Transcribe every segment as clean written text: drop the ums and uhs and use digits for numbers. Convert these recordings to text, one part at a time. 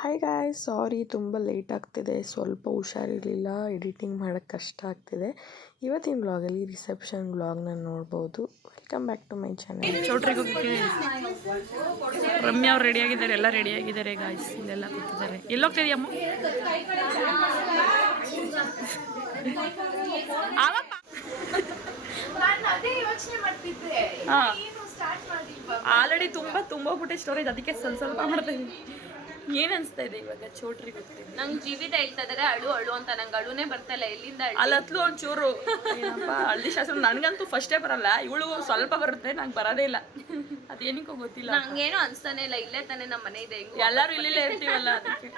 Hi guys, ಸಾರಿ ತುಂಬ late ಆಗ್ತಿದೆ. ಸ್ವಲ್ಪ ಹುಷಾರಿರಲಿಲ್ಲ, ಎಡಿಟಿಂಗ್ ಮಾಡೋಕ್ಕೆ ಕಷ್ಟ ಆಗ್ತಿದೆ. ಇವತ್ತಿನ ವ್ಲಾಗಲ್ಲಿ ರಿಸೆಪ್ಷನ್ ವ್ಲಾಗ್ನ ನೋಡ್ಬೋದು. Welcome back to my channel. ಚೌಟ್ರಿಗೆ ಹೋಗೋಕ್ಕೆ ರಮ್ಯಾ ಅವ್ರು ರೆಡಿಯಾಗಿದ್ದಾರೆ, ಎಲ್ಲ ರೆಡಿಯಾಗಿದ್ದಾರೆ ಗಾಯ್ಸ್. ಇಲ್ಲೆಲ್ಲ ಕೂತಿದ್ದಾರೆ. ಎಲ್ಲೋಗ್ತಿದೀಯ ಅಮ್ಮ? ಆಲ್ರೆಡಿ ತುಂಬೋಗ್ಬಿಟ್ಟೆ ಸ್ಟೋರೇಜ್, ಅದಕ್ಕೆ ಸ್ವಲ್ಪ ಮಾಡ್ತಾ ಇದ್ದೀನಿ. ಏನ್ ಅನ್ಸ್ತಾ ಇದೆ ಇವಾಗ ಚೌಟ್ರಿಗೆ ಹೋಗ್ತೀನಿ? ನಂಗೆ ಜೀವಿತ ಹೇಳ್ತಾ ಇದಾರೆ ಅಳು ಅಳು ಅಂತ. ನಂಗೆ ಅಳುನೇ ಬರ್ತಾ ಇಲ್ಲ. ಎಲ್ಲಿಂದ ಅಲ್ಲಿ ಹತ್ಲು ಒಂಚೂರು ಹಳದಿ ಶಾಸ್ತ್ರ ನನಗಂತೂ ಫಸ್ಟೇ ಬರಲ್ಲ. ಇವಳು ಸ್ವಲ್ಪ ಬರುತ್ತೆ, ನಂಗೆ ಬರೋದೇ ಇಲ್ಲ. ಅದೇನಿಕೋ ಗೊತ್ತಿಲ್ಲ, ನಂಗೇನು ಅನ್ಸ್ತಾನೆ ಇಲ್ಲ. ಇಲ್ಲೇ ತಾನೇ ನಮ್ಮ ಮನೆ ಇದೆ, ಎಲ್ಲರೂ ಇಲ್ಲೇ ಇರ್ತೀವಲ್ಲ ಅದಕ್ಕೆ.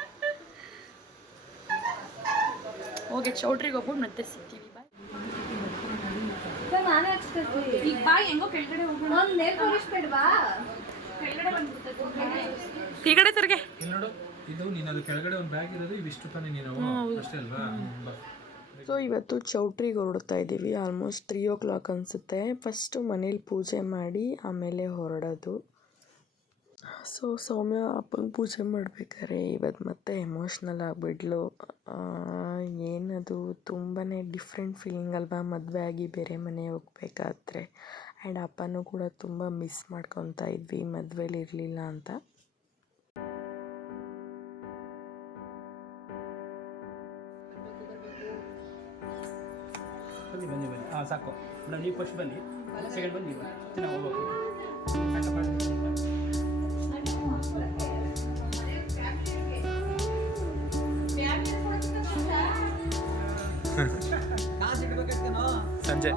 ಹೋಗಿ ಚೌಟ್ರಿಗೆ ಹೋಗ್ಬಿಟ್ಟು ಮತ್ತೆ ಸಿಗ್ತೀವಿ. ಈಗ ಬಾ, ಹೆಂಗೋ ಕೆಳಗಡೆ ಹೋಗೋಣ. ಈ ಕಡೆ ತಿರ್ಗೆ ನೋಡು, ಇದು ನೀನು ಅದು ಕೆಳಗಡೆ ಒಂದು ಬ್ಯಾಗ್ ಇರೋದು ಇವಿಷ್ಟು ತಾನೇ ನೀನು ಅಷ್ಟೇ ಅಲ್ವಾ? ಸೊ ಇವತ್ತು ಚೌಟ್ರಿಗೆ ಹೊರಡ್ತಾ ಇದ್ದೀವಿ. ಆಲ್ಮೋಸ್ಟ್ 3 o'clock ಅನಿಸುತ್ತೆ. ಫಸ್ಟು ಮನೇಲಿ ಪೂಜೆ ಮಾಡಿ ಆಮೇಲೆ ಹೊರಡೋದು. ಸೊ ಸೌಮ್ಯ ಅಪ್ಪನ ಪೂಜೆ ಮಾಡ್ಬೇಕಾದ್ರೆ ಇವತ್ತು ಮತ್ತೆ ಎಮೋಷ್ನಲ್ ಆಗಿಬಿಡ್ಲು. ಏನದು ತುಂಬಾ ಡಿಫ್ರೆಂಟ್ ಫೀಲಿಂಗ್ ಅಲ್ವಾ, ಮದುವೆ ಆಗಿ ಬೇರೆ ಮನೆ ಹೋಗ್ಬೇಕಾದ್ರೆ. ಆ್ಯಂಡ್ ಅಪ್ಪನೂ ಕೂಡ ತುಂಬ ಮಿಸ್ ಮಾಡ್ಕೊತಾ ಇದ್ವಿ, ಮದುವೆಲಿ ಇರಲಿಲ್ಲ ಅಂತ. ಬನ್ನಿ ಬನ್ನಿ ಬನ್ನಿ, ಹಾಂ ಸಾಕು ಮೇಡಮ್. ನೀವು ಫಸ್ಟ್ ಬನ್ನಿ, ಸೆಕೆಂಡ್ ಬನ್ನಿ, ಬನ್ನಿ ನಾವು ಹೋಗ್ಬೇಕು. ಸಂಜೆ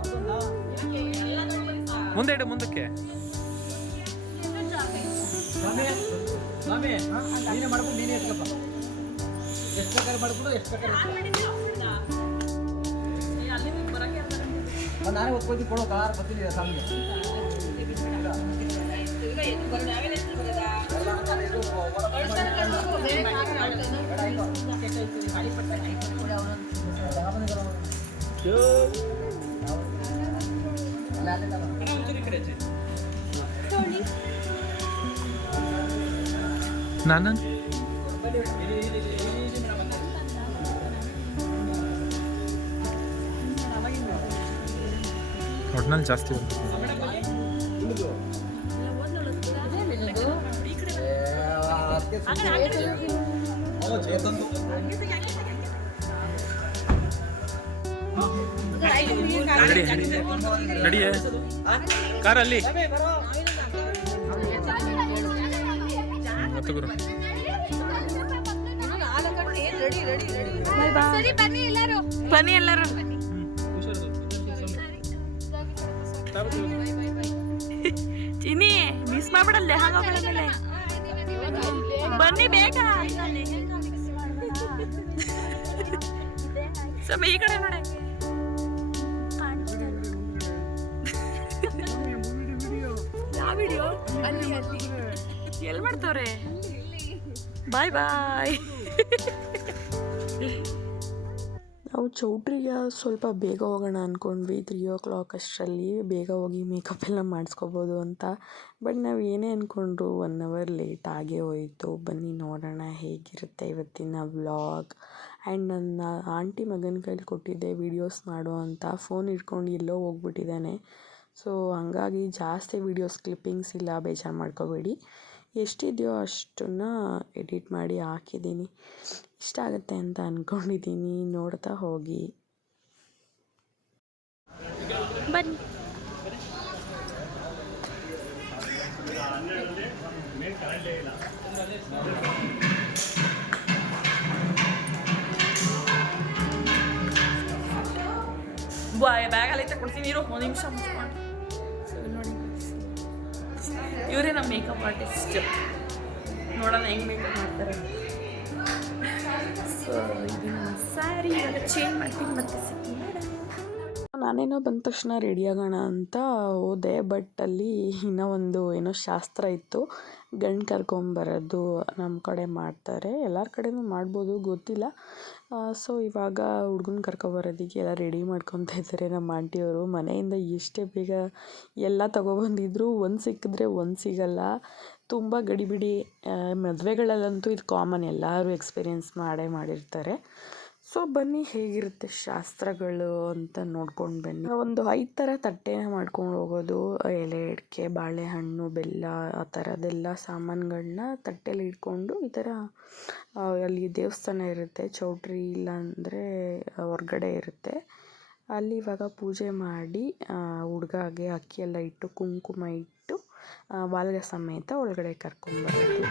ಮುಂದೆ ಇಡು, ಮುಂದಕ್ಕೆ ನೀನೇ ಮಾಡ್ಬಿಟ್ಟು ನೀನೇ ಎತ್ಕಪ್ಪ. ಎಷ್ಟು ಬೇಕಾದ್ರೆ ಮಾಡ್ಬಿಡು, ಎಷ್ಟು ಬೇಕಾದ್ರೆ ನಾನೇ ಒತ್ಕೊಳ್ತೀನಿ. ಕೊಡೋ ಕಾರ್ ಬರ್ತೀನಿ ಸಾಮಿಗೆ. ನಾನು ಒಟ್ನಲ್ಲಿ ಜಾಸ್ತಿ ನಡಿಯೇ ಕಾರಲ್ಲಿ ಗುರು. ಬನ್ನಿ ಎಲ್ಲರೂ. ಚಿನ್ನಿ ಮಿಸ್ ಮಾಡ್ಬಿಡಲ್ಲ ಹಾಗಾದ್ರೆ. ಬನ್ನಿ ಬೇಗ. ಸಮಯ ಈ ಕಡೆ ನೋಡಿ. ಎಲ್ಲಿ ಮಾಡ್ತವ್ರೆ? ಬಾಯ್ ಬಾಯ್. ನಾವು ಚೌಟ್ರಿಗೆ ಸ್ವಲ್ಪ ಬೇಗ ಹೋಗೋಣ ಅಂದ್ಕೊಂಡ್ವಿ. 3 o'clock ಅಷ್ಟರಲ್ಲಿ ಬೇಗ ಹೋಗಿ ಮೇಕಪ್ ಎಲ್ಲ ಮಾಡಿಸ್ಕೋಬೋದು ಅಂತ. ಬಟ್ ನಾವು ಏನೇ ಅಂದ್ಕೊಂಡ್ರು 1 hour ಲೇಟ್ ಆಗೇ ಹೋಯಿತು. ಬನ್ನಿ ನೋಡೋಣ ಹೇಗಿರುತ್ತೆ ಇವತ್ತಿನ ವ್ಲಾಗ್. ಆ್ಯಂಡ್ ನನ್ನ ಆಂಟಿ ಮಗನ ಕೈಲಿ ಕೊಟ್ಟಿದ್ದೆ ವೀಡಿಯೋಸ್ ಮಾಡು ಅಂತ. ಫೋನ್ ಇಟ್ಕೊಂಡು ಎಲ್ಲೋ ಹೋಗ್ಬಿಟ್ಟಿದ್ದಾನೆ. ಸೊ ಹಾಗಾಗಿ ಜಾಸ್ತಿ ವೀಡಿಯೋಸ್ ಕ್ಲಿಪ್ಪಿಂಗ್ಸ್ ಇಲ್ಲ, ಬೇಜಾರು ಮಾಡ್ಕೋಬೇಡಿ. ಎಷ್ಟಿದೆಯೋ ಅಷ್ಟನ್ನು ಎಡಿಟ್ ಮಾಡಿ ಹಾಕಿದ್ದೀನಿ. ಇಷ್ಟ ಆಗುತ್ತೆ ಅಂತ ಅಂದ್ಕೊಂಡಿದ್ದೀನಿ, ನೋಡ್ತಾ ಹೋಗಿ. ಬನ್ನಿ. ಬ್ಯಾಗಲ್ಲಿ ಕೊಡ್ತೀನಿ, ನೀರು 1 ನಿಮಿಷ ಮುಚ್ಕೊಂಡು. ನೋಡಿ, ಇವರೇ ನಮ್ಮ ಮೇಕಪ್ ಆರ್ಟಿಸ್ಟ್. ನೋಡೋಣ ಹೆಂಗೆ ಮೇಕಪ್ ಮಾಡ್ತಾರೆ. ಸೊ ಇದು ನನ್ನ ಸ್ಯಾರಿ ಚೇಂಜ್ ಮಾಡ್ತೀನಿ, ಮತ್ತೆ ಸಿಗ್ತೀನಿ. ನಾನೇನೋ ಬಂದ ತಕ್ಷಣ ರೆಡಿ ಆಗೋಣ ಅಂತ ಹೋದೆ. ಬಟ್ ಅಲ್ಲಿ ಇನ್ನೂ ಒಂದು ಏನೋ ಶಾಸ್ತ್ರ ಇತ್ತು, ಗಂಡು ಕರ್ಕೊಂಬರೋದು. ನಮ್ಮ ಕಡೆ ಮಾಡ್ತಾರೆ, ಎಲ್ಲರ ಕಡೆನೂ ಮಾಡ್ಬೋದು, ಗೊತ್ತಿಲ್ಲ. ಸೊ ಇವಾಗ ಹುಡ್ಗನ ಕರ್ಕೊಬರೋದಕ್ಕೆ ಎಲ್ಲ ರೆಡಿ ಮಾಡ್ಕೊತಾ ಇದ್ದಾರೆ ನಮ್ಮ ಆಂಟಿಯವರು. ಮನೆಯಿಂದ ಎಷ್ಟೇ ಬೇಗ ಎಲ್ಲ ತೊಗೊಬಂದಿದ್ರು ಒಂದು ಸಿಕ್ಕಿದ್ರೆ ಒಂದು ಸಿಗಲ್ಲ. ತುಂಬ ಗಡಿಬಿಡಿ. ಮದುವೆಗಳಲ್ಲಂತೂ ಇದು ಕಾಮನ್, ಎಲ್ಲರೂ ಎಕ್ಸ್ಪೀರಿಯೆನ್ಸ್ ಮಾಡಿರ್ತಾರೆ. ಸೊ ಬನ್ನಿ ಹೇಗಿರುತ್ತೆ ಶಾಸ್ತ್ರಗಳು ಅಂತ ನೋಡ್ಕೊಂಡು ಬನ್ನಿ. ಒಂದು 5 ಥರ ತಟ್ಟೆನ ಮಾಡ್ಕೊಂಡು ಹೋಗೋದು. ಎಲೆ ಅಡಿಕೆ, ಬಾಳೆಹಣ್ಣು, ಬೆಲ್ಲ, ಆ ಥರದ್ದೆಲ್ಲ ಸಾಮಾನುಗಳನ್ನ ತಟ್ಟೆಲಿ ಇಟ್ಕೊಂಡು ಈ ಥರ ಅಲ್ಲಿ ದೇವಸ್ಥಾನ ಇರುತ್ತೆ, ಚೌಟ್ರಿ ಇಲ್ಲಾಂದರೆ ಹೊರ್ಗಡೆ ಇರುತ್ತೆ, ಅಲ್ಲಿ ಇವಾಗ ಪೂಜೆ ಮಾಡಿ ಹುಡ್ಗಗೆ ಅಕ್ಕಿ ಎಲ್ಲ ಇಟ್ಟು ಕುಂಕುಮ ಇಟ್ಟು ವಾಲ್ಗ ಸಮೇತ ಒಳಗಡೆ ಕರ್ಕೊಂಬರೋದು.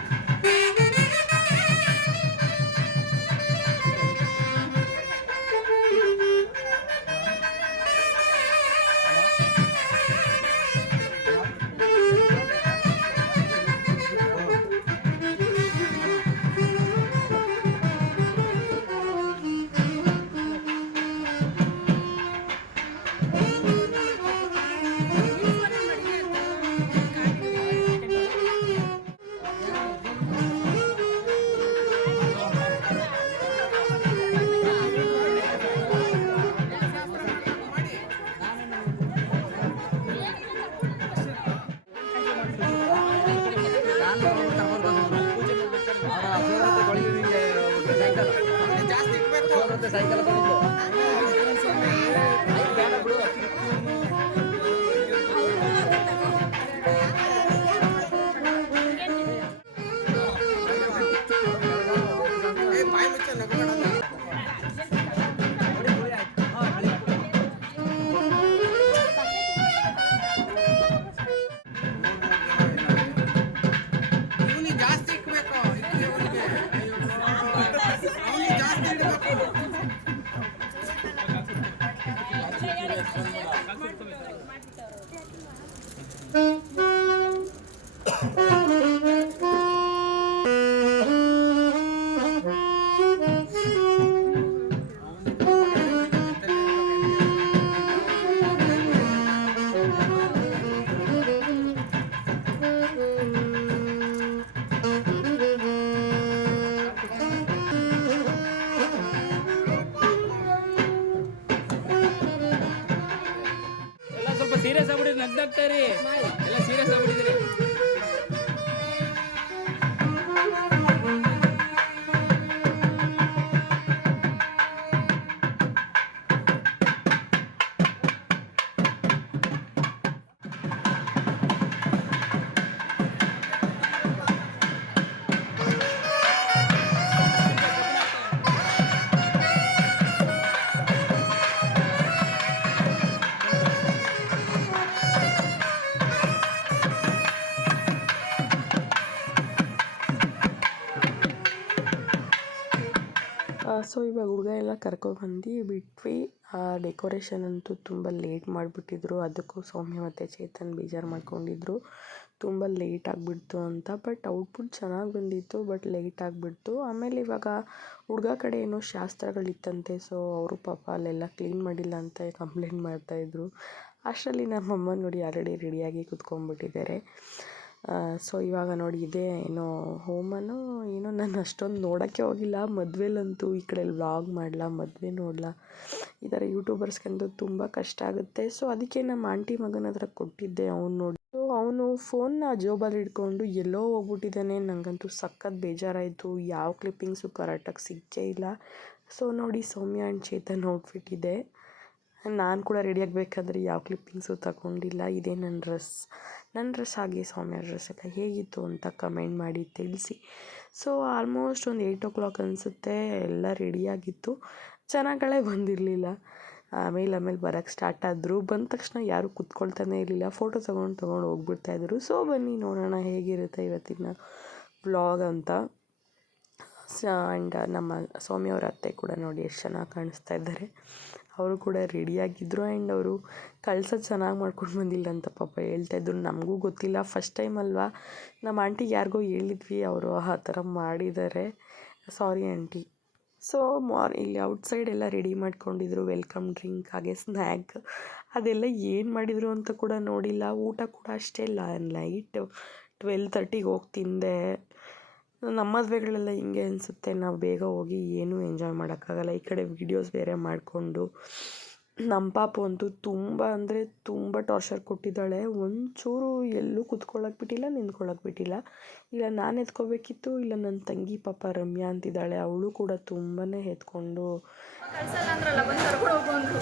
ಸೈಕಲ್ ಸ್ವಲ್ಪ ಸೀರಿಯಸ್ ಆಗ್ಬಿಟ್ಟಿರಿ, ನಗ್ದಾಗ್ತಾರಿ, ಎಲ್ಲ ಸೀರಿಯಸ್ ಆಗ್ಬಿಟ್ಟಿದ್ರಿ. ಸೊ ಇವಾಗ ಹುಡುಗ ಎಲ್ಲ ಕರ್ಕೊಬಂದು ಬಿಟ್ವಿ. ಡೆಕೋರೇಷನ್ ಅಂತೂ ತುಂಬ ಲೇಟ್ ಮಾಡಿಬಿಟ್ಟಿದ್ರು. ಅದಕ್ಕೂ ಸೌಮ್ಯ ಮತ್ತು ಚೇತನ್ ಬೇಜಾರು ಮಾಡ್ಕೊಂಡಿದ್ರು, ತುಂಬ ಲೇಟ್ ಆಗಿಬಿಡ್ತು ಅಂತ. ಬಟ್ ಔಟ್ಪುಟ್ ಚೆನ್ನಾಗಿ ಬಂದಿತ್ತು, ಬಟ್ ಲೇಟ್ ಆಗಿಬಿಡ್ತು. ಆಮೇಲೆ ಇವಾಗ ಹುಡುಗ ಕಡೆ ಏನೋ ಶಾಸ್ತ್ರಗಳಿತ್ತಂತೆ, ಸೊ ಅವರು ಪಾಪ ಅಲ್ಲೆಲ್ಲ ಕ್ಲೀನ್ ಮಾಡಿಲ್ಲ ಅಂತ ಕಂಪ್ಲೇಂಟ್ ಮಾಡ್ತಾಯಿದ್ರು. ಅಷ್ಟರಲ್ಲಿ ನಮ್ಮಮ್ಮ ನೋಡಿ ಆಲ್ರೆಡಿ ರೆಡಿಯಾಗಿ ಕುತ್ಕೊಂಡ್ಬಿಟ್ಟಿದ್ದಾರೆ. ಸೊ ಇವಾಗ ನೋಡಿ ಇದೇ ಏನೋ ಹೋಮನೋ ಏನೋ, ನಾನು ಅಷ್ಟೊಂದು ನೋಡೋಕ್ಕೆ ಹೋಗಿಲ್ಲ. ಮದುವೆಲಂತೂ ಈ ಕಡೆ ವ್ಲಾಗ್ ಮಾಡಲ, ಮದುವೆ ನೋಡಲ, ಈ ಥರ ಯೂಟ್ಯೂಬರ್ಸ್ಗಂತೂ ತುಂಬ ಕಷ್ಟ ಆಗುತ್ತೆ. ಸೊ ಅದಕ್ಕೆ ನಮ್ಮ ಆಂಟಿ ಮಗನ ಹತ್ರ ಕೊಟ್ಟಿದ್ದೆ. ಅವ್ನು ನೋಡಿ, ಸೊ ಅವನು ಫೋನ್ನ ಜೋಬಲ್ಲಿ ಹಿಡ್ಕೊಂಡು ಎಲ್ಲೋ ಹೋಗ್ಬಿಟ್ಟಿದ್ದಾನೆ. ನನಗಂತೂ ಸಖತ್ ಬೇಜಾರಾಯಿತು. ಯಾವ ಕ್ಲಿಪ್ಪಿಂಗ್ಸು ಕರೆಕ್ಟಾಗಿ ಸಿಕ್ಕೇ ಇಲ್ಲ. ಸೊ ನೋಡಿ ಸೌಮ್ಯ ಆ್ಯಂಡ್ ಚೇತನ್ ಔಟ್ಫಿಟ್ ಇದೆ. ನಾನು ಕೂಡ ರೆಡಿ ಆಗಬೇಕಾದ್ರೆ ಯಾವ ಕ್ಲಿಪ್ಪಿಂಗ್ಸು ತಗೊಂಡಿಲ್ಲ. ಇದೇ ನನ್ನ ಡ್ರೆಸ್ ಹಾಗೆ ಸೌಮ್ಯ ಡ್ರೆಸ್ ಎಲ್ಲ ಹೇಗಿತ್ತು ಅಂತ ಕಮೆಂಟ್ ಮಾಡಿ ತಿಳಿಸಿ. ಸೊ ಆಲ್ಮೋಸ್ಟ್ ಒಂದು 8 o'clock ಅನಿಸುತ್ತೆ, ಎಲ್ಲ ರೆಡಿಯಾಗಿತ್ತು. ಜನಗಳೇ ಬಂದಿರಲಿಲ್ಲ. ಆಮೇಲೆ ಬರೋಕ್ಕೆ ಸ್ಟಾರ್ಟ್ ಆದರು. ಬಂದ ತಕ್ಷಣ ಯಾರೂ ಕುತ್ಕೊಳ್ತಾನೆ ಇರಲಿಲ್ಲ, ಫೋಟೋ ತೊಗೊಂಡು ಹೋಗ್ಬಿಡ್ತಾಯಿದ್ರು. ಸೊ ಬನ್ನಿ ನೋಡೋಣ ಹೇಗಿರುತ್ತೆ ಇವತ್ತಿನ ವ್ಲಾಗ್ ಅಂತ. ಆ್ಯಂಡ್ ನಮ್ಮ ಸೌಮ್ಯ ಅತ್ತೆ ಕೂಡ ನೋಡಿ ಎಷ್ಟು ಚೆನ್ನಾಗಿ ಕಾಣಿಸ್ತಾ ಇದ್ದಾರೆ. ಅವರು ಕೂಡ ರೆಡಿಯಾಗಿದ್ದರು. ಆ್ಯಂಡ್ ಅವರು ಕಳ್ಸೋದು ಚೆನ್ನಾಗಿ ಮಾಡ್ಕೊಂಡು ಬಂದಿಲ್ಲ ಅಂತ ಪಾಪ ಹೇಳ್ತಾಯಿದ್ರು. ನಮಗೂ ಗೊತ್ತಿಲ್ಲ, ಫಸ್ಟ್ ಟೈಮ್ ಅಲ್ವಾ. ನಮ್ಮ ಆಂಟಿಗೆ ಯಾರಿಗೋ ಹೇಳಿದ್ವಿ, ಅವರು ಆ ಥರ ಮಾಡಿದ್ದಾರೆ. Sorry aunty. ಸೊ ಇಲ್ಲಿ ಔಟ್ಸೈಡ್ ಎಲ್ಲ ರೆಡಿ ಮಾಡ್ಕೊಂಡಿದ್ರು, ವೆಲ್ಕಮ್ ಡ್ರಿಂಕ್ ಹಾಗೆ ಸ್ನ್ಯಾಕ್, ಅದೆಲ್ಲ ಏನು ಮಾಡಿದರು ಅಂತ ಕೂಡ ನೋಡಿಲ್ಲ. ಊಟ ಕೂಡ ಅಷ್ಟೇ ನೈಟ್ 12:30ಗೆ ಹೋಗಿ ತಿಂದೆ. ನಮ್ಮ ಮದುವೆಗಳೆಲ್ಲ ಹಿಂಗೆ ಅನಿಸುತ್ತೆ, ನಾವು ಬೇಗ ಹೋಗಿ ಏನೂ ಎಂಜಾಯ್ ಮಾಡೋಕ್ಕಾಗಲ್ಲ. ಈ ಕಡೆ ವೀಡಿಯೋಸ್ ಬೇರೆ ಮಾಡಿಕೊಂಡು ನಮ್ಮ ಪಾಪು ಅಂತೂ ತುಂಬ ಅಂದರೆ ತುಂಬ ಟಾರ್ಚರ್ ಕೊಟ್ಟಿದ್ದಾಳೆ. ಒಂಚೂರು ಎಲ್ಲೂ ಕುತ್ಕೊಳ್ಳೋಕೆ ಬಿಟ್ಟಿಲ್ಲ, ನಿಂತ್ಕೊಳ್ಳೋಕೆ ಬಿಟ್ಟಿಲ್ಲ. ಇಲ್ಲ ನಾನು ಎತ್ಕೋಬೇಕಿತ್ತು, ಇಲ್ಲ ನನ್ನ ತಂಗಿ ಪಾಪ ರಮ್ಯಾ ಅಂತಿದ್ದಾಳೆ, ಅವಳು ಕೂಡ ತುಂಬಾ ಎತ್ಕೊಂಡು ಕಳ್ಸಲ್ಲ ಅಂದ್ರಲ್ಲ, ಬಂದು ಕರ್ಕೊಂಡು ಹೋಗ್ಬಂದ್ರು.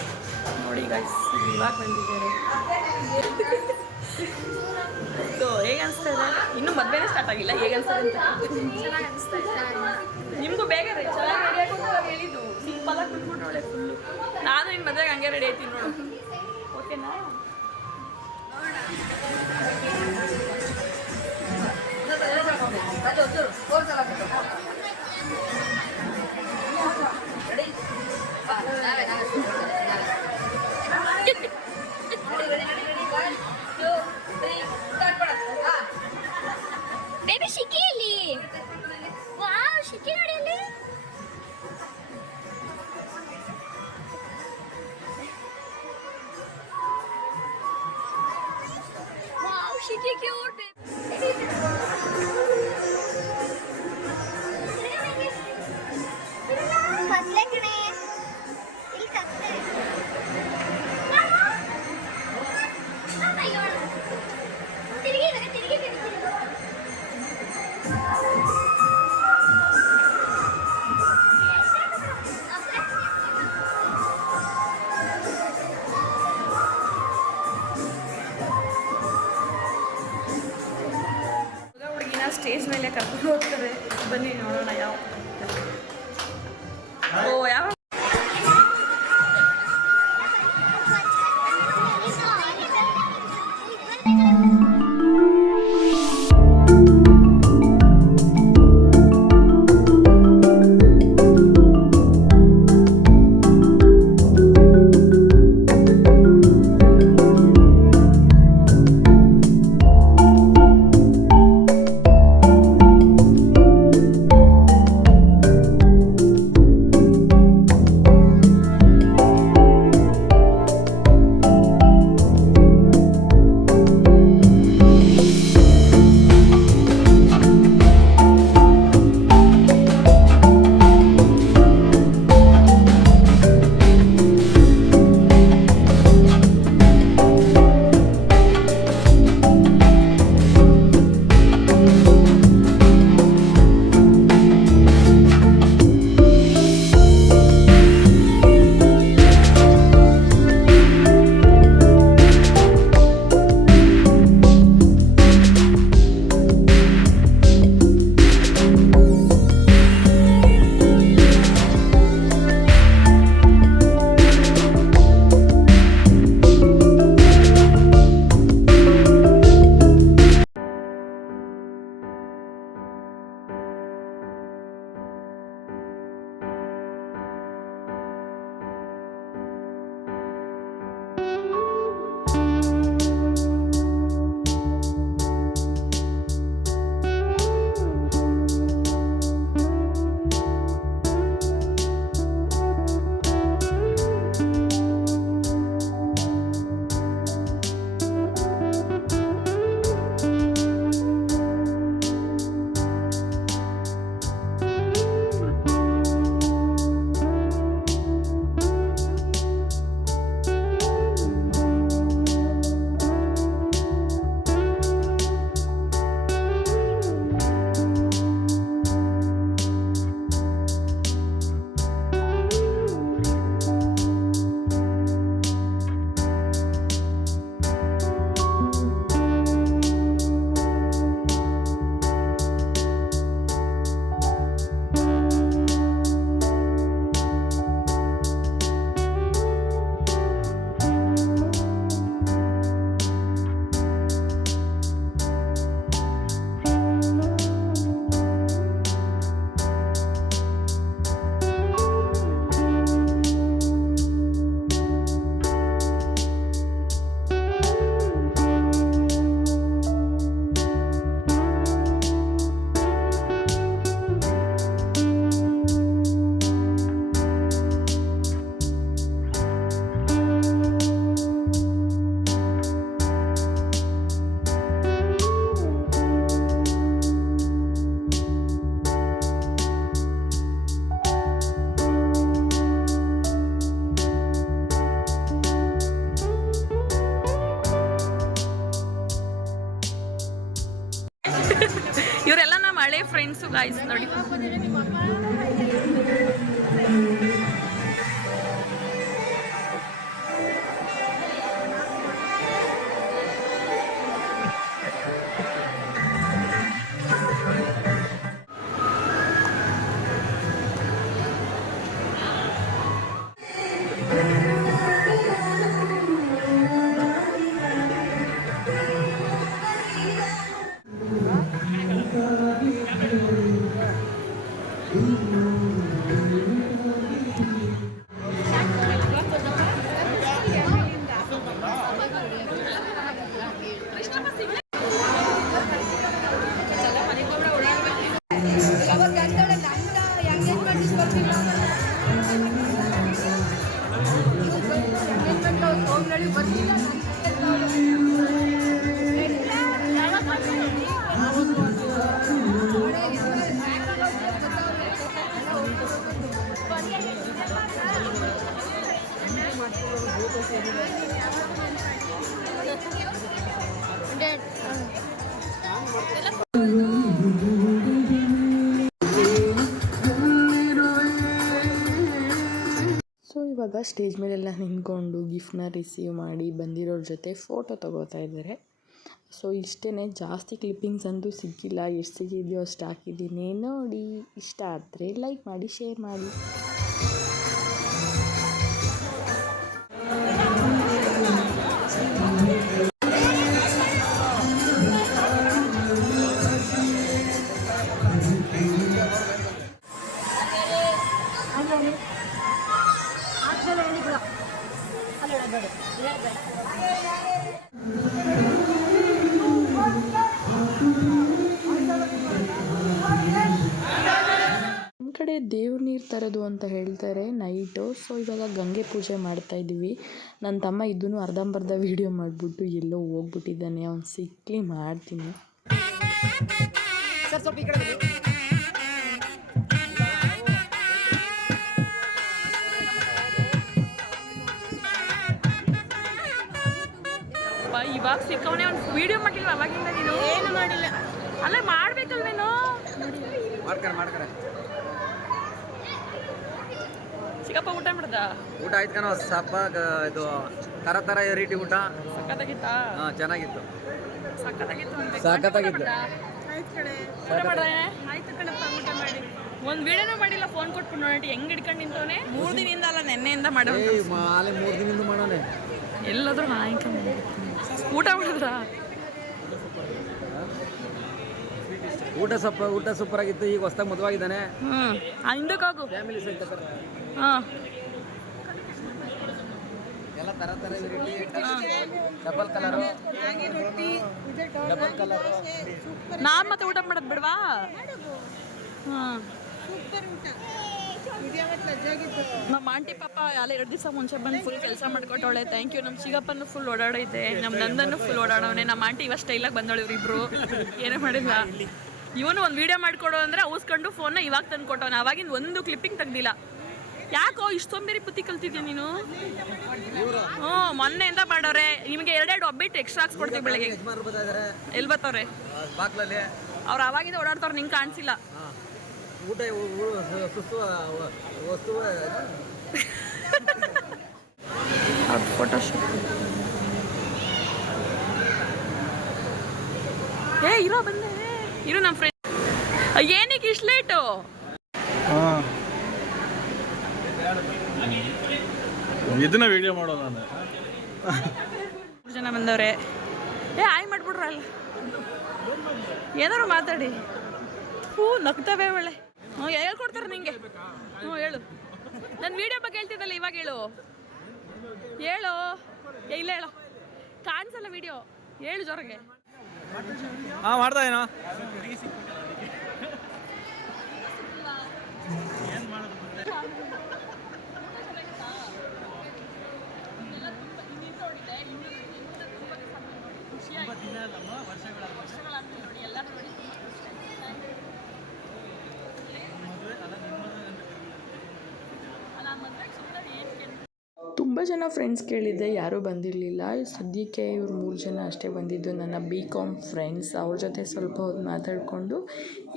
ನೋಡಿ ಗೈಸ್, ಇವಾಗ ಬಂದಿದ್ದಾರೆ. ಸೊ ಹೇಗೆ ಅನಿಸ್ತಾ ಇದೆ? ಇನ್ನೂ ಮದುವೆನೇ ಸ್ಟಾರ್ಟ್ ಆಗಿಲ್ಲ, ಹೇಗೆ ಅನಿಸ್ತದೆ ಅಂತ? ಚೆನ್ನಾಗಿ ಅನಿಸ್ತಾ ಇತ್ತು. ನಿಮಗೂ ಬೇಗ ರೀ ಚೆನ್ನಾಗಿ ರೆಡಿ ಹಾಕೊಂಡು ಹೇಳಿದ್ದು, ಸಿಂಪಲಾಗಿ ಬಿಟ್ಬಿಟ್ಟು ಒಳ್ಳೆ ಫುಲ್ಲು. ನಾನು ಇನ್ನು ಮದುವೆಗೆ ಹಂಗೆ ರೆಡಿ ಆಯ್ತೀನಿ ನೋಡು, ಓಕೆನಾ? ಬೇಬಿ ಶಿಕಿಯಲ್ಲಿ ವಾವ್, ಶಿಕಿ ನೋಡಿ ಅಲ್ಲಿ. Wow, Shiki cute. ಕತ್ಲೆ ಕಣೆ, ಇಲ್ಲಿ ಕತ್ಲೆ. ತಿರುಗಿ ತಿರುಗಿ ತಿರುಗಿ. ಹುಡುಗಿನ ಸ್ಟೇಜ್ ಮೇಲೆ ಕರ್ಕೊಂಡು ಹೋಗ್ತಾರೆ. ಬನ್ನಿ ನೋಡೋಣ ಯಾವ ಯಾವ ಗೈಸ್ ನೋಡಿ. ಸೊ ಇವಾಗ ಸ್ಟೇಜ್ ಮೇಲೆಲ್ಲ ನಿಂತ್ಕೊಂಡು ಗಿಫ್ಟ್ನ ರಿಸೀವ್ ಮಾಡಿ ಬಂದಿರೋರ ಜೊತೆ ಫೋಟೋ ತಗೋತಾ ಇದ್ದಾರೆ. ಸೊ ಇಷ್ಟೇ, ಜಾಸ್ತಿ ಕ್ಲಿಪ್ಪಿಂಗ್ಸ್ ಅಂತೂ ಸಿಕ್ಕಿಲ್ಲ. ಎಷ್ಟು ಸಿಕ್ಕಿದೆಯೋ ಅಷ್ಟು ಹಾಕಿದ್ದೀನಿ. ನೋಡಿ, ಇಷ್ಟ ಆದರೆ ಲೈಕ್ ಮಾಡಿ, ಶೇರ್ ಮಾಡಿ. ನಮ್ಮ ಕಡೆ ದೇವ್ರ ನೀರು ತರೋದು ಅಂತ ಹೇಳ್ತಾರೆ ನೈಟು. ಸೊ ಇವಾಗ ಗಂಗೆ ಪೂಜೆ ಮಾಡ್ತಾಯಿದ್ದೀವಿ. ನನ್ನ ತಮ್ಮ ಇದನ್ನು ಅರ್ಧಂಬರ್ಧ ವೀಡಿಯೋ ಮಾಡಿಬಿಟ್ಟು ಎಲ್ಲೋ ಹೋಗ್ಬಿಟ್ಟಿದ್ದಾನೆ. ಅವ್ನು ಸಿಕ್ಕಲಿ ಮಾಡ್ತೀನಿ. ಇವಾಗ ಸಿಕ್ಕವನೇ ಒಂದು ವಿಡಿಯೋ ಮಾಡಿಲ್ಲ. ಅವಾಗಿಂದ ನೀನು ಏನು ಮಾಡಿಲ್ಲ. ಅಲ್ಲ ಮಾಡ್ಬೇಕಲ್ವ ನೀನು. ಮಾಡ್ತಾರೆ ಚಿಕ್ಕಪ್ಪ ಊಟ ಮಾಡ್ದ? ಊಟ ಆಯ್ತು ಕಣ. ಸಪ್ಪ ಇದು ತರ ರೀತಿ ಊಟ ಸಖತ್ತಾಗಿತ್ತಾ? ಚೆನ್ನಾಗಿತ್ತು. ಸಖತ್ತಾಗಿತ್ತು. ಊಟ ಮಾಡ್ದೆ? ಆಯ್ತು ಕಣಪ್ಪ, ಊಟ ಮಾಡಿ. ಒಂದು ವಿಡಿಯೋನೂ ಮಾಡಿಲ್ಲ. ಫೋನ್ ಕೊಟ್ಬಿಟ್ಟು ನೋಡಿ ಹೆಂಗ್ ಹಿಡ್ಕೊಂಡು ನಿಂತವನೆ. 3 ದಿನದಿಂದ ಅಲ್ಲ, ನೆನ್ನೆಯಿಂದ ಮಾಡೋ. 3 ದಿನದಿಂದ ಮಾಡೋನೆ. ಎಲ್ಲಾದ್ರೂ ಆಯ್ತು. ಊಟ ಮಾಡಿದ್ರ? ಊಟ ಸೂಪರ್ ಆಗಿತ್ತು. ಈಗ ಹೊಸದಾಗಿ ಮದುವಾಗಿದ್ದಾನೆ. ಹಿಂದಕ್ಕಾಗು. ಫ್ಯಾಮಿಲಿ ಸಹಿತ ಎಲ್ಲ ತರ ಡಬಲ್ ಕಲರ್. ನಾನ್ ಮತ್ತೆ ಊಟ ಮಾಡೋದು ಬಿಡ್ವಾ? ನಮ್ಮ ಆಂಟಿ ಪಾಪ ಅಲ್ಲ 2 ದಿವಸ ಮುಂಚೆ ಬಂದು ಫುಲ್ ಕೆಲಸ ಮಾಡ್ಕೊಟ್ಟವಳೆ. Thank you. ನಮ್ಮ ಚಿಗಪ್ಪನ್ನು ಫುಲ್ ಓಡಾಡೈತೆ, ನಮ್ಮ ನಂದನ್ನು ಫುಲ್ ಓಡಾಡವನೆ. ನಮ್ಮ ಆಂಟಿ ಇವಾಗ ಸ್ಟೈಲಾಗಿ ಬಂದವಳು. ಇವರಿಬ್ರು ಏನೂ ಮಾಡಿಲ್ಲ. ಇವನು ಒಂದು ವಿಡಿಯೋ ಮಾಡಿಕೊಡು ಅಂದರೆ ಔಸ್ಕೊಂಡು ಫೋನ್ನ ಇವಾಗ ತಂದು ಕೊಟ್ಟವನು. ಅವಾಗಿಂದ ಒಂದು ಕ್ಲಿಪ್ಪಿಂಗ್ ತೆಗ್ದಿಲ್ಲ. ಯಾಕೋ ಇಷ್ಟೊಂಬೇರಿ ಬುತ್ತಿ ಕಲ್ತಿದ್ಯಾ ನೀನು? ಮೊನ್ನೆಯಿಂದ ಮಾಡೋರೆ. ನಿಮಗೆ 2 ಒಬ್ಬಿಟ್ಟು ಎಕ್ಸ್ಟ್ರಾ ಹಾಕ್ಸ್ಕೊಡ್ತೀವಿ ಬೆಳಗ್ಗೆ. ಎಲ್ಲಿ ಬರ್ತಾವ್ರೆ? ಅವ್ರು ಅವಾಗಿಂದ ಓಡಾಡ್ತಾವ್ರೆ, ನಿಂಗೆ ಕಾಣಿಸಿಲ್ಲ. ಊಟ ಫೋಟೋಶೂಟ್. ಇರೋ ಬಂದೆ ಇರು. ನಮ್ಮ ಫ್ರೆಂಡ್ ಏನಕ್ಕೆ ಇಷ್ಟು ಲೇಟು? ಇದನ್ನ ವಿಡಿಯೋ ಮಾಡೋ ನಾನು. 3 ಜನ ಬಂದವ್ರೆ. ಆಯ್ ಮಾಡ್ಬಿಡ್ರ ಅಲ್ಲ, ಏನಾರು ಮಾತಾಡಿ. ನಗ್ತವೆ ಒಳ್ಳೆ. ಹೇಳ್ಕೊಡ್ತಾರೆ ನಿಂಗೆ. ಹೇಳು. ನನ್ನ ವಿಡಿಯೋ ಬಗ್ಗೆ ಹೇಳ್ತಿದ್ದಲ್ಲ, ಇವಾಗ ಹೇಳು. ಇಲ್ಲ ಹೇಳು. ಕಾಣಿಸಲ್ಲ ವಿಡಿಯೋ. ಹೇಳು ಜೋರಾಗೆ. ಮಾಡ್ತಾ ಏನೋ. ತುಂಬ ಜನ ಫ್ರೆಂಡ್ಸ್ ಕೇಳಿದ್ದೆ, ಯಾರೂ ಬಂದಿರಲಿಲ್ಲ. ಸದ್ಯಕ್ಕೆ ಇವ್ರು 3 ಜನ ಅಷ್ಟೇ ಬಂದಿದ್ದು, ನನ್ನ BCom ಫ್ರೆಂಡ್ಸ್. ಅವ್ರ ಜೊತೆ ಸ್ವಲ್ಪ ಹೊತ್ತು ಮಾತಾಡಿಕೊಂಡು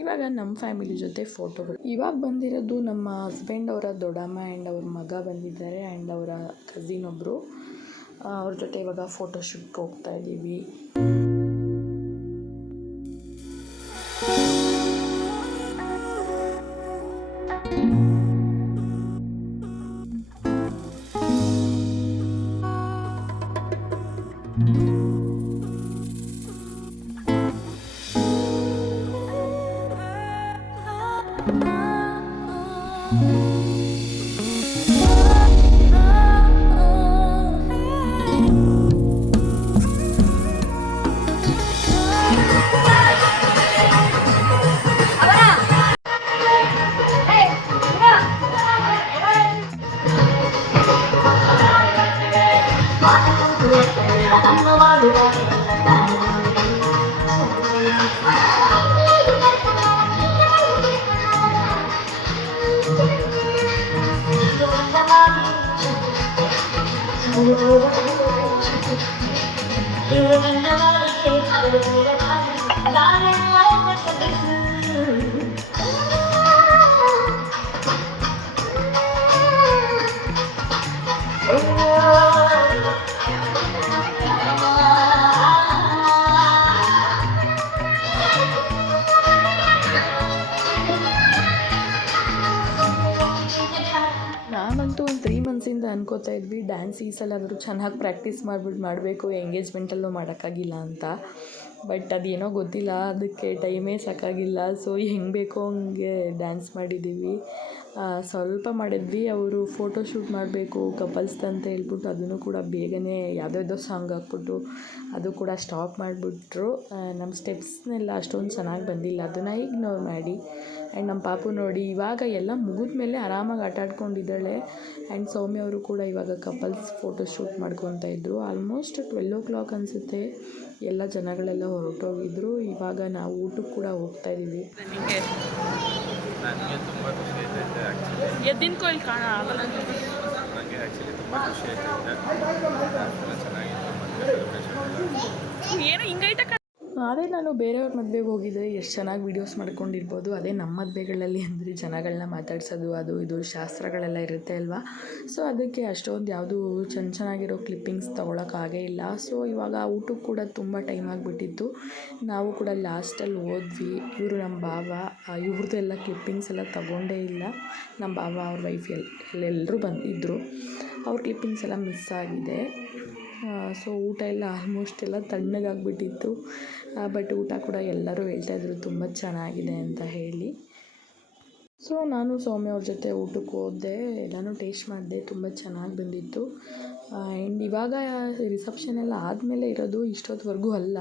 ಇವಾಗ ನಮ್ಮ ಫ್ಯಾಮಿಲಿ ಜೊತೆ ಫೋಟೋಗಳು. ಇವಾಗ ಬಂದಿರೋದು ನಮ್ಮ ಹಸ್ಬೆಂಡ್ ಅವರ ದೊಡ್ಡಮ್ಮ ಆ್ಯಂಡ್ ಅವ್ರ ಮಗ ಬಂದಿದ್ದಾರೆ ಆ್ಯಂಡ್ ಅವರ ಕಸಿನ್ ಒಬ್ಬರು. ಅವ್ರ ಜೊತೆ ಇವಾಗ ಫೋಟೋಶೂಟ್ಗೆ ಹೋಗ್ತಾ ಇದ್ದೀವಿ. ನಾವಂತೂ ಒಂದು 3 ಮಂತ್ಸಿಂದ ಅನ್ಕೋತಾ ಇದ್ವಿ ಡ್ಯಾನ್ಸ್ ಈ ಸಲ ಆದರೂ ಚೆನ್ನಾಗಿ ಪ್ರಾಕ್ಟೀಸ್ ಮಾಡಬೇಕು, ಎಂಗೇಜ್ಮೆಂಟಲ್ಲೂ ಮಾಡೋಕ್ಕಾಗಿಲ್ಲ ಅಂತ. ಬಟ್ ಅದೇನೋ ಗೊತ್ತಿಲ್ಲ, ಅದಕ್ಕೆ ಟೈಮೇ ಸಾಕಾಗಿಲ್ಲ. ಸೊ ಹೆಂಗೆ ಬೇಕೋ ಹಂಗೆ ಡ್ಯಾನ್ಸ್ ಮಾಡಿದ್ದೀವಿ. ಸ್ವಲ್ಪ ಮಾಡಿದ್ವಿ. ಅವರು ಫೋಟೋಶೂಟ್ ಮಾಡಬೇಕು ಕಪಲ್ಸ್ ಅಂತ ಹೇಳ್ಬಿಟ್ಟು ಅದನ್ನು ಕೂಡ ಬೇಗನೆ ಯಾವುದೋ ಸಾಂಗ್ ಹಾಕ್ಬಿಟ್ಟು ಅದು ಕೂಡ ಸ್ಟಾಪ್ ಮಾಡಿಬಿಟ್ರು. ನಮ್ಮ ಸ್ಟೆಪ್ಸ್ನೆಲ್ಲ ಅಷ್ಟೊಂದು ಚೆನ್ನಾಗಿ ಬಂದಿಲ್ಲ, ಅದನ್ನು ಇಗ್ನೋರ್ ಮಾಡಿ. ಆ್ಯಂಡ್ ನಮ್ಮ ಪಾಪು ನೋಡಿ ಇವಾಗ ಎಲ್ಲ ಮುಗಿದ ಮೇಲೆ ಆರಾಮಾಗಿ ಆಟ ಆಡ್ಕೊಂಡಿದ್ದಾಳೆ. ಆ್ಯಂಡ್ ಸೌಮ್ಯ ಅವರು ಕೂಡ ಇವಾಗ ಕಪಲ್ಸ್ ಫೋಟೋಶೂಟ್ ಮಾಡ್ಕೊತಾ ಇದ್ದರು. ಆಲ್ಮೋಸ್ಟ್ 12 o'clock ಅನಿಸುತ್ತೆ. ಎಲ್ಲ ಜನಗಳೆಲ್ಲ ಹೊರಟೋಗಿದ್ರು. ಇವಾಗ ನಾವು ಊಟಕ್ಕೆ ಕೂಡ ಹೋಗ್ತಾ ಇದ್ದೀವಿ. ನಿಮಗೆ ನನಗೆ ತುಂಬ ಖುಷಿ ಆಯ್ತೈತೆ ಆ್ಯಕ್ಚುಲಿ. ಎದ್ದಿನ ಕೊಯ್ಲು ಕಾಣ ಆಗಲ್ಲ. ನನಗೆ ಆ್ಯಕ್ಚುಲಿ ತುಂಬ ಖುಷಿ ಆಯ್ತೈತೆ. ಎಲ್ಲ ಚೆನ್ನಾಗಿತ್ತು ಮದುವೆ ಸೆಲೆಬ್ರೇಷನ್. ಏನೋ ಹಿಂಗೈತೆ. ಅದೇ ನಾನು ಬೇರೆಯವ್ರ ಮದುವೆಗೆ ಹೋಗಿದ್ದರೆ ಎಷ್ಟು ಚೆನ್ನಾಗಿ ವೀಡಿಯೋಸ್ ಮಾಡ್ಕೊಂಡಿರ್ಬೋದು. ಅದೇ ನಮ್ಮ ಮದುವೆಗಳಲ್ಲಿ ಅಂದರೆ ಜನಗಳನ್ನ ಮಾತಾಡ್ಸೋದು ಅದು ಇದು ಶಾಸ್ತ್ರಗಳೆಲ್ಲ ಇರುತ್ತೆ ಅಲ್ವಾ. ಸೊ ಅದಕ್ಕೆ ಅಷ್ಟೊಂದು ಯಾವುದೂ ಚೆನ್ನಾಗಿರೋ ಕ್ಲಿಪ್ಪಿಂಗ್ಸ್ ತೊಗೊಳಕ್ಕಾಗೇ ಇಲ್ಲ. ಸೊ ಇವಾಗ ಊಟಕ್ಕೆ ಕೂಡ ತುಂಬ ಟೈಮ್ ಆಗಿಬಿಟ್ಟಿತ್ತು. ನಾವು ಕೂಡ ಲಾಸ್ಟಲ್ಲಿ ಹೋದ್ವಿ. ಇವರು ನಮ್ಮ ಭಾವ, ಇವ್ರದ್ದೆಲ್ಲ ಕ್ಲಿಪ್ಪಿಂಗ್ಸ್ ಎಲ್ಲ ತೊಗೊಂಡೇ ಇಲ್ಲ. ನಮ್ಮ ಭಾವ ಅವ್ರ ವೈಫ್ ಎಲ್ಲರೂ ಬಂದಿದ್ದರು. ಅವ್ರ ಕ್ಲಿಪ್ಪಿಂಗ್ಸ್ ಎಲ್ಲ ಮಿಸ್ ಆಗಿದೆ. ಸೊ ಊಟ ಎಲ್ಲ ಆಲ್ಮೋಸ್ಟ್ ಎಲ್ಲ ತಣ್ಣಗಾಗಿಬಿಟ್ಟಿತ್ತು. ಬಟ್ ಊಟ ಕೂಡ ಎಲ್ಲರೂ ಹೇಳ್ತಾಯಿದ್ರು ತುಂಬ ಚೆನ್ನಾಗಿದೆ ಅಂತ ಹೇಳಿ. ಸೊ ನಾನು ಸೌಮ್ಯ ಅವ್ರ ಜೊತೆ ಊಟಕ್ಕೆ ಹೋದೆ, ಎಲ್ಲನೂ ಟೇಸ್ಟ್ ಮಾಡಿದೆ, ತುಂಬ ಚೆನ್ನಾಗಿ ಬಂದಿತ್ತು. ಆ್ಯಂಡ್ ಇವಾಗ ರಿಸೆಪ್ಷನ್ ಎಲ್ಲ ಆದಮೇಲೆ ಇರೋದು, ಇಷ್ಟೊತ್ತವರೆಗೂ ಅಲ್ಲ.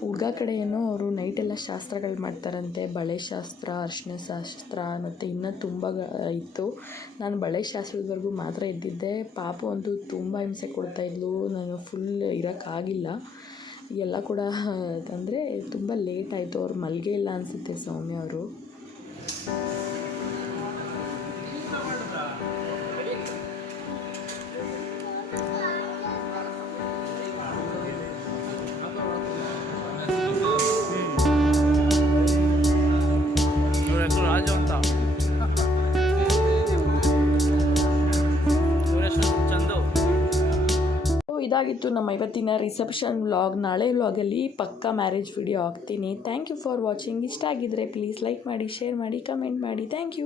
ಹುಡುಗ ಕಡೆ ಏನೋ ಅವರು ನೈಟೆಲ್ಲ ಶಾಸ್ತ್ರಗಳು ಮಾಡ್ತಾರಂತೆ, ಬಳೆ ಶಾಸ್ತ್ರ, ಅರಿಶಿನ ಶಾಸ್ತ್ರ ಮತ್ತು ಇನ್ನೂ ತುಂಬ ಇತ್ತು. ನಾನು ಬಳೆ ಶಾಸ್ತ್ರದವರೆಗೂ ಮಾತ್ರ ಇದ್ದಿದ್ದೆ. ಪಾಪು ಅಂತೂ ತುಂಬ ಹಿಂಸೆ ಕೊಡ್ತಾಯಿದ್ಲು, ನಾನು ಫುಲ್ ಇರೋಕ್ಕಾಗಿಲ್ಲ. ಎಲ್ಲ ಕೂಡ ಅಂದರೆ ತುಂಬ ಲೇಟ್ ಆಯಿತು. ಅವ್ರು ಮಲ್ಗೆ ಇಲ್ಲ ಅನಿಸುತ್ತೆ ಸೌಮ್ಯ ಅವರು. ಇವ್ರ ಹೆಸರು ರಾಜು ಅಂತ. ಇವ್ರ ಹೆಸರು ಚಂದು. ಇದಾಗಿತ್ತು ನಮ್ಮ ಇವತ್ತಿನ ರಿಸೆಪ್ಷನ್ ವ್ಲಾಗ್. ನಾಳೆ ವ್ಲಾಗಲ್ಲಿ ಪಕ್ಕಾ ಮ್ಯಾರೇಜ್ ವಿಡಿಯೋ ಹಾಕ್ತೀನಿ. Thank you for watching. ಇಷ್ಟ ಆಗಿದ್ದರೆ ಪ್ಲೀಸ್ ಲೈಕ್ ಮಾಡಿ, ಶೇರ್ ಮಾಡಿ, ಕಮೆಂಟ್ ಮಾಡಿ. Thank you.